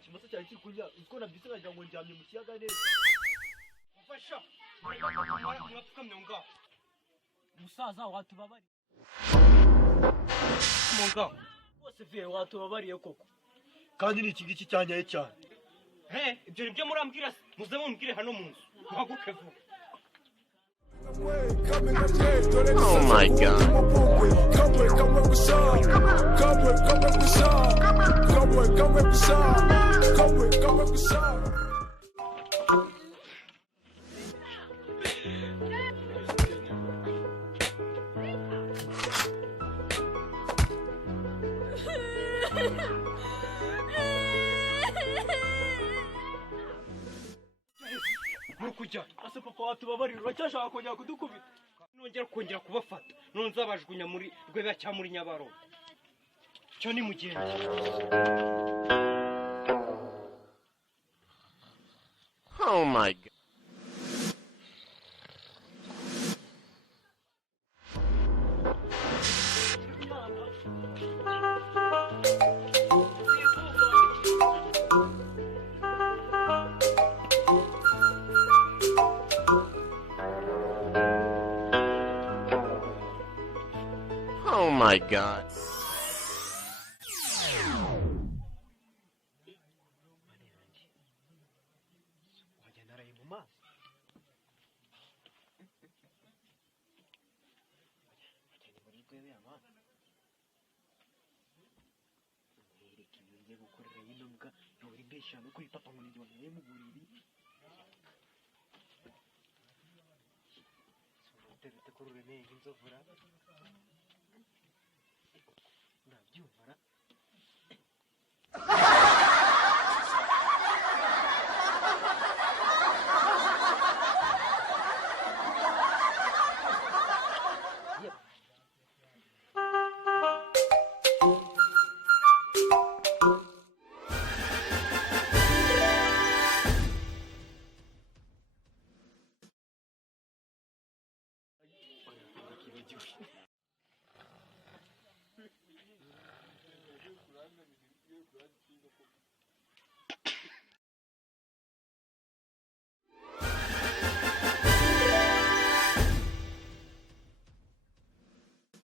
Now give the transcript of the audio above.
ikimasa cyari kiri kurya uko nabyise nkagira ngo njyamye mu kiyaga neza ufasha mwapfukamye ngaho umusaza watubabari ngaho bose vie watubabariye koko kandi ni iki ngiki cyanyaye cyane ibyo nibyo murambwira muze mumbwire hano mu nzu muhaguruke vuba. Oh my God. Murukujya ase papa watubabarira uracyashaka kongera kudukubita nongera kongera kubafata none nzabajugunya muri rweba cya muri Nyabarongo cyo ni mugenzi. Oh my God. Oh my God. Kurure inzovura ndabyumva